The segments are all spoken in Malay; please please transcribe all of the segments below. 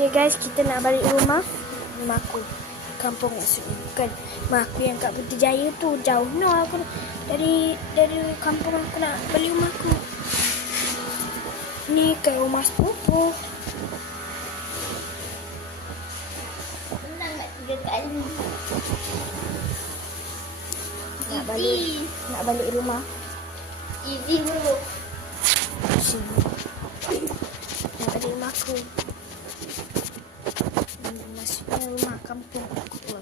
Okay guys, kita nak balik rumah. Rumah aku. Kampung maksudnya. Bukan rumah aku yang kat Putrajaya tu. Jauh no aku dari kampung aku nak balik rumah aku. Ni ke rumah sepupu. Senang nak 3 kali. Nak balik rumah. Easy bro. Sini. Nak balik rumah aku. Maksudnya rumah kampung aku.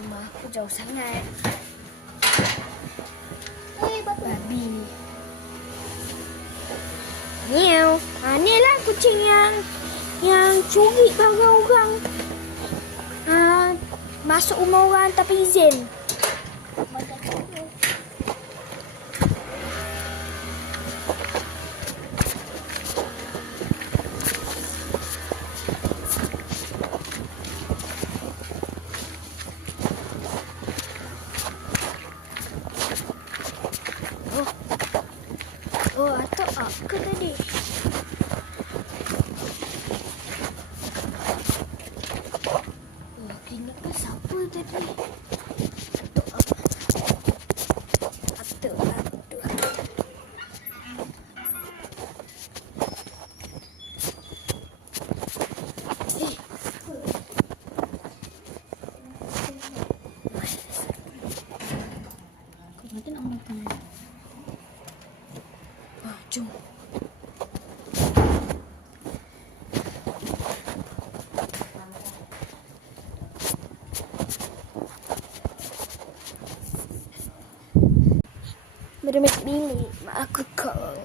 Rumah aku jauh sangat. Babi. Miau. Ni lah kucing yang curi barang orang. Masuk rumah orang tanpa izin. Oh, atau apa tadi? Oh, kena ke siapa tadi? Atau apa? Kau nak makan? Jom. Meremit bilik mak aku kau.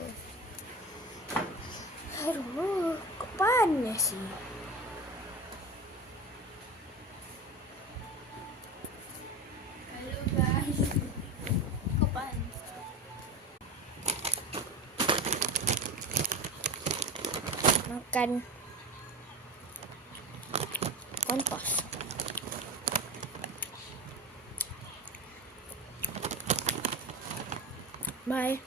Aduh, kok panas sih? Hello guys. Kapan? Makan kompas. Bye.